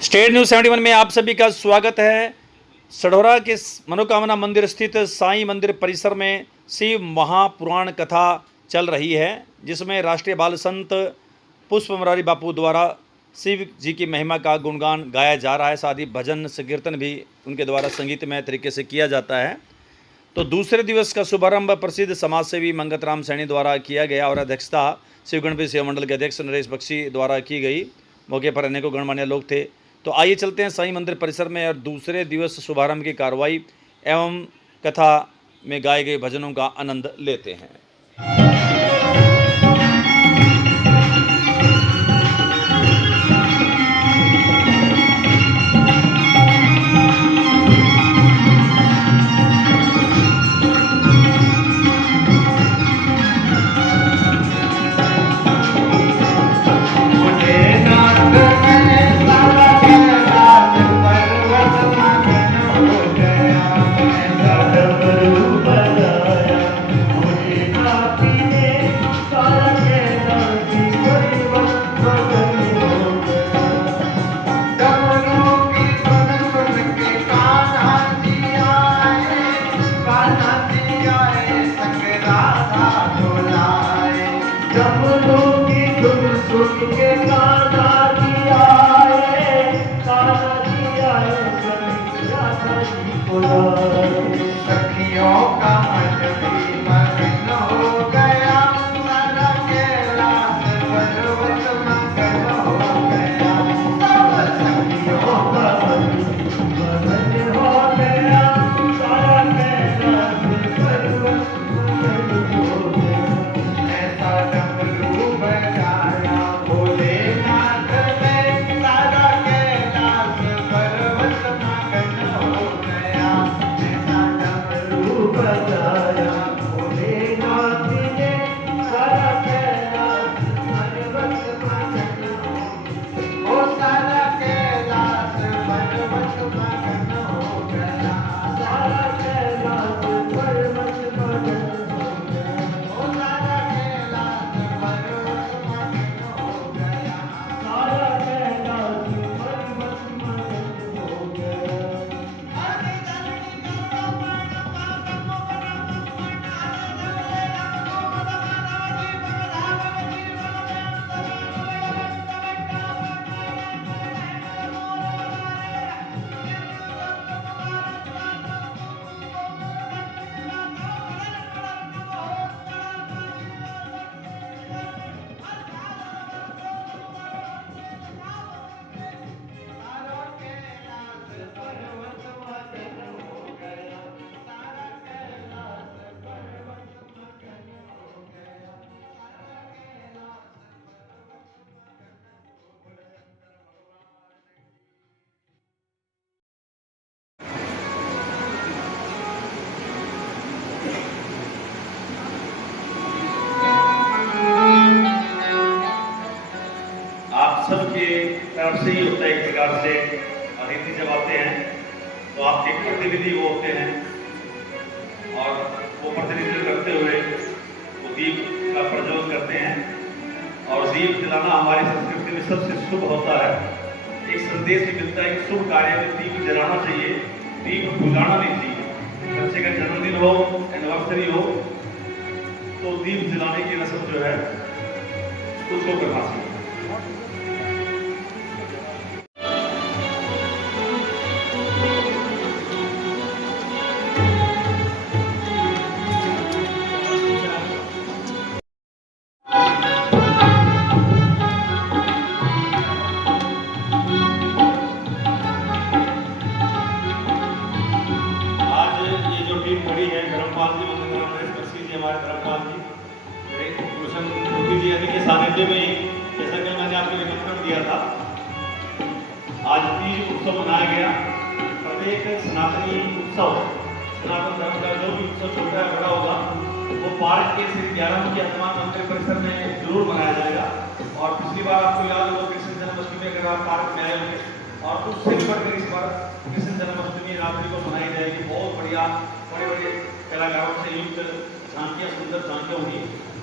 State news 71 में आप सभी का स्वागत है। सढौरा के मनोकामना मंदिर स्थित साईं मंदिर परिसर में शिव महापुराण कथा चल रही है, जिसमें राष्ट्रीय बाल संत पुष्प मुरारी बापू द्वारा शिव जी की महिमा का गुणगान गाया जा रहा है। साथ ही भजन संकीर्तन भी उनके द्वारा संगीतमय तरीके से किया जाता है। तो दूसरे दिवस का शुभारंभ प्रसिद्ध समाजसेवी मंगतराम सैनी द्वारा किया गया और अध्यक्षता शिव गणपति सेवा मंडल के अध्यक्ष नरेश बख्शी द्वारा की गई। मौके पर अनेकों गणमान्य लोग थे। तो आइए चलते हैं साईं मंदिर परिसर में और दूसरे दिवस शुभारंभ की कार्रवाई एवं कथा में गाए गए भजनों का आनंद लेते हैं। सखियों का मन भी मगन हो गया, सारा कैलाश पर्वत मगन हो गया। सब सखियों का मन भी मगन हो गया, सारा कैलाश पर्वत मगन हो गया। ऐसा डमरू बजाया भोलेनाथ ने, सारा कैलाश पर्वत मगन हो गया। ऐसा डमरू बजाया भोलेनाथ ने, सारा कैलाश पर्वत मगन हो, सारा कैलाश पर्वत मगन हो गया। सारा कैलाश पर्वत मगन हो गया, सारा कैलाश पर्वत मगन हो गया। सारा कैलाश पर्वत मगन हो गया। आप सबके तरफ से ही होता है एक प्रकार से। अतिथि जब आते हैं तो आपके प्रतिनिधि वो होते हैं और वो प्रतिनिधित्व करते हुए वो दीप का प्रज्वलन करते हैं। और दीप जलाना हमारी संस्कृति में सबसे शुभ होता है। एक संदेश भी मिलता है कि शुभ कार्य में दीप जलाना चाहिए, दीप बुझाना नहीं चाहिए। बच्चे का जन्मदिन हो, एनिवर्सरी हो, तो दीप जलाने की रस्म जो है उसको करना चाहिए। खड़ी है धर्मपाल जी, हमारे धर्मपाल जी भूषण जी अभी के सानिध्य में ही, जैसा कि मैंने आपको निमंत्रण दिया था, आज तीज उत्सव मनाया गया। प्रत्येक सनातनी उत्सव, सनातन धर्म का जो भी उत्सव छोटा है बड़ा होगा, वो पार्क के श्री 11 के हनुमान मंदिर परिसर में जरूर मनाया जाएगा। और पिछली बार आपको याद होगा कृष्ण जन्माष्टमी अगर आप पार्क में आए होंगे, और उससे भी बढ़कर इस बार कृष्ण जन्माष्टमी रात्रि को मनाई जाएगी। बहुत बढ़िया, बड़े बड़े कलाकारों से युक्त झांकियाँ, सुंदर झांकियाँ होंगी।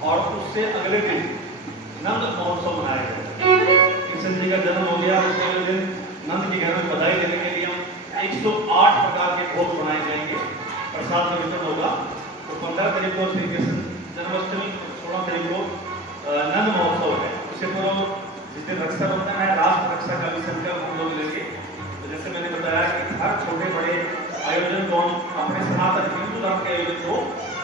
और उससे अगले दिन नंद महोत्सव मनाया गया। कृष्ण जी का जन्म हो गया, उसके अगले दिन नंद की प्रसाद का वितरण होगा। तो 15 तारीख को श्री कृष्ण जन्माष्टमी, 16 तारीख को नंद महोत्सव है। उससे पूर्व जिस दिन रक्षाबंधन है, राष्ट्र रक्षा का भी संकल्प हम लोग लेंगे। तो जैसे मैंने बताया कि हर छोटे बड़े आयोजन को अपने सनातन हिंदू धर्म के आयोजन को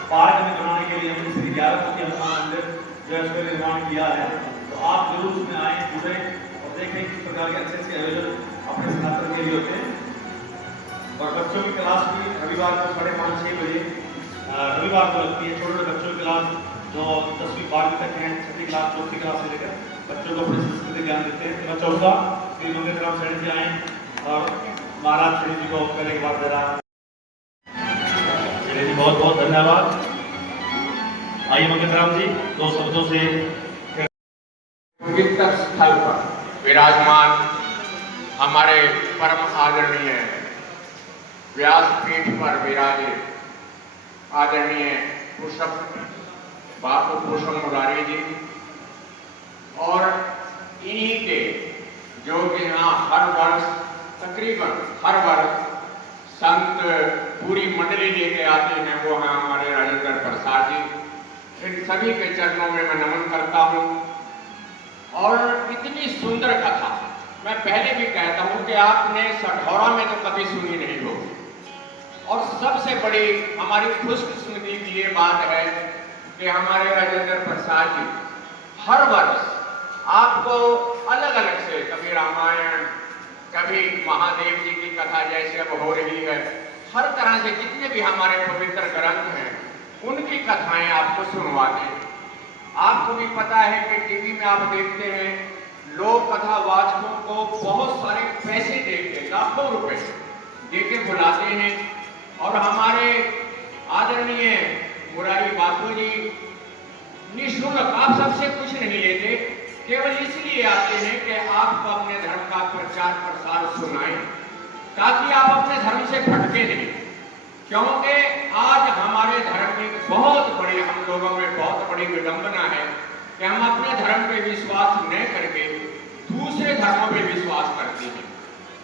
पार्क में बनाने के लिए हमने श्री 11 हनुमान मंदिर जो है उसका निर्माण किया है। तो आप जरूर उसमें आए, जुड़े और देखें किस प्रकार के अच्छे अच्छे आयोजन अपने सनातन के लिए होते हैं। और बच्चों की क्लास भी रविवार को 5:30-6 बजे रविवार को लगती है। छोटे छोटे बच्चों की क्लास जो 10वीं 12वीं तक हैं, 6ठी क्लास 4थी क्लास से लेकर बच्चों को अपने संस्कृति ज्ञान देते हैं। तो मैं चाहूँगा कि मंदिर राम शरण जी आए और महाराज शरण जी को पहले एक बार दे रहा। चलिए जी, बहुत बहुत धन्यवाद। आइए मंदिर राम जी, 2 शब्दों से पवित्र स्थल पर विराजमान हमारे परम आदरणीय व्यासपीठ पर विराजे आदरणीय बापू पुष्प मुरारी जी और इन्हीं के जो कि यहाँ हर वर्ष तकरीबन हर वर्ष संत पूरी मंडली लेके आते हैं, वो हैं हमारे राजेंद्र प्रसाद जी। इन सभी के चरणों में मैं नमन करता हूँ। और इतनी सुंदर कथा मैं पहले भी कहता हूँ कि आपने सढौरा में तो कभी सुनी नहीं होगी। और सबसे बड़ी हमारी खुशकिस्मती की ये बात है कि हमारे राजेंद्र प्रसाद जी हर वर्ष आपको अलग अलग से, कभी रामायण, कभी महादेव जी की कथा जैसे अब हो रही है, हर तरह से जितने भी हमारे पवित्र ग्रंथ हैं उनकी कथाएं आपको सुनवाते हैं। आपको भी पता है कि टीवी में आप देखते हैं लोग कथावाचकों को बहुत सारे पैसे देके, लाखों रुपए देके बुलाते हैं। और हमारे आदरणीय मुरारी बापू जी निःशुल्क आप सबसे कुछ नहीं लेते, केवल इसलिए आते हैं कि आपको अपने धर्म का प्रचार प्रसार सुनाएं, ताकि आप अपने धर्म से भटके नहीं। क्योंकि आज हमारे धर्म में बहुत बड़ी, हम लोगों में बहुत बड़ी विडंबना है कि हम अपने धर्म पे विश्वास न करके दूसरे धर्मों पे विश्वास करते हैं।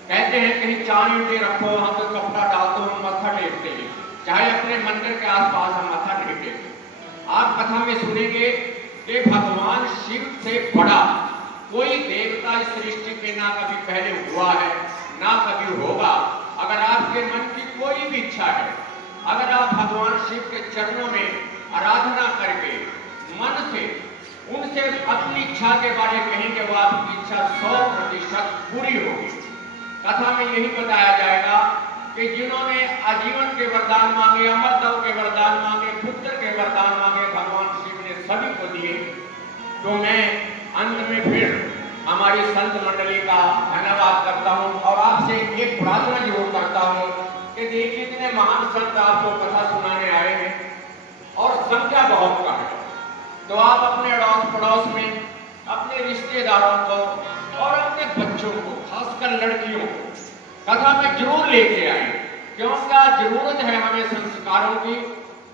कहते हैं कहीं 4 ईंटें रखो, वहां पर कपड़ा डालते हम मत्था टेकते हैं, चाहे अपने मंदिर के आसपास हम मत्था नहीं टेकते। आप कथा में सुनेंगे कि भगवान शिव से बड़ा कोई देवता इस सृष्टि के ना कभी पहले हुआ है ना कभी होगा। अगर आपके मन की कोई भी इच्छा है, अगर आप भगवान शिव के चरणों में आराधना करके मन से उनसे अपनी इच्छा के बारे में कहेंगे, वो आपकी इच्छा 100% पूरी होगी। कथा में यही बताया जाएगा कि जिन्होंने आजीवन के वरदान मांगे, अमरत्व के वरदान मांगे, पुत्र के वरदान मांगे, भगवान शिव ने सभी को दिए। तो मैं अंत में फिर हमारी संत मंडली का धन्यवाद करता हूं और आपसे एक प्रार्थना जरूर करता हूं कि देखिए इतने महान संत आपको कथा सुनाने आए हैं और संख्या बहुत कम है, तो आप अपने अड़ोस पड़ोस में अपने रिश्तेदारों को और अपने बच्चों को, खासकर लड़कियों को कथा में जरूर लेके आए, क्योंकि आज जरूरत है हमें संस्कारों की।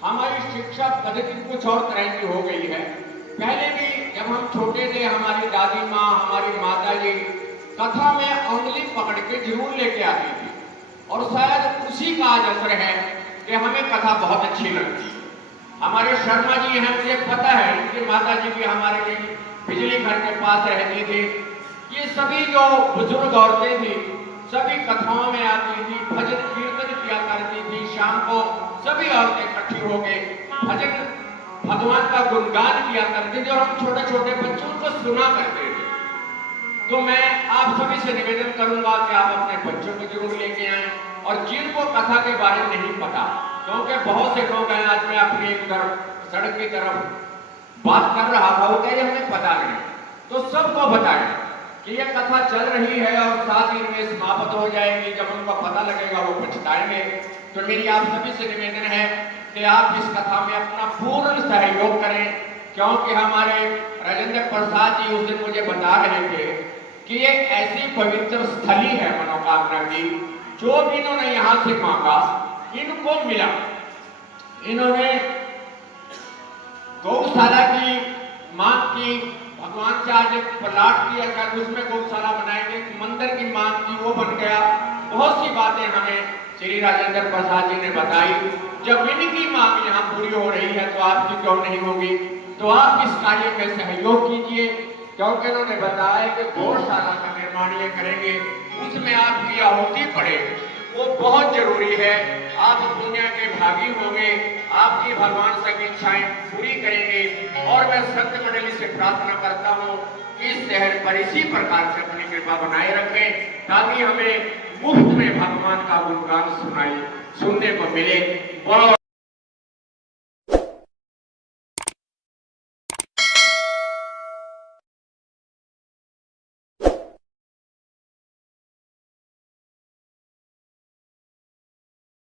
हमारी शिक्षा पद्धति कुछ और तरह की हो गई है। पहले भी जब हम छोटे थे, हमारी दादी माँ, हमारी माता जी कथा में उंगली पकड़ के जरूर लेके आती थी, और शायद उसी का आज असर है कि हमें कथा बहुत अच्छी लगती है। हमारे शर्मा जी हैं, मुझे पता है इनकी माता जी भी हमारे बिजली घर के पास रहती थी। ये सभी जो बुजुर्ग औरतें थी सभी कथाओं में आती थी, भजन कीर्तन किया करती थी। शाम को सभी औरतें इकट्ठी हो गए भजन भगवान का गुणगान किया करते थे और हम छोटे छोटे बच्चों को सुना करते थे। तो मैं आप सभी से निवेदन करूंगा कि आप अपने बच्चों को जरूर लेके आएं, और जिनको कथा के बारे में नहीं पता, क्योंकि बहुत से लोग हैं, आज मैं अपनी एक तरफ सड़क की तरफ बात कर रहा था, वो कह रहे हमें पता नहीं, तो सबको बताएं कि ये कथा चल रही है और 7 दिन में समाप्त हो जाएगी। जब उनको पता लगेगा वो पछताएंगे। तो मेरी आप सभी से निवेदन है कि आप इस कथा में अपना पूर्ण सहयोग करें, क्योंकि हमारे राजेंद्र प्रसाद जी उस दिन मुझे बता रहे थे कि ये ऐसी पवित्र स्थली है मनोकामना की, जो भी इन्होंने यहाँ से मांगा इनको मिला। इन्होंने गौशाला की मांग की, भगवान से आज एक प्लाट किया शायद उसमें गौशाला बनाएंगे, मंदिर की मांग की, वो बन गया। बहुत सी बातें हमें श्री राजेंद्र प्रसाद जी ने बताई, जब इनकी मांग यहाँ पूरी हो रही है तो आपकी क्यों नहीं होगी। तो आप इस कार्य में सहयोग कीजिए, क्योंकि उन्होंने बताया कि गौशाला का निर्माण ये करेंगे, उसमें आपकी आहुति पड़े, वो बहुत जरूरी है। आप पुण्य के भागी होंगे, आपकी भगवान सब इच्छाएं पूरी करेंगे। और मैं संत मंडली से प्रार्थना करता हूँ कि इस शहर पर इसी प्रकार से अपनी कृपा बनाए रखें, ताकि हमें मुफ्त में भगवान का गुणगान सुनने को मिले। बोलो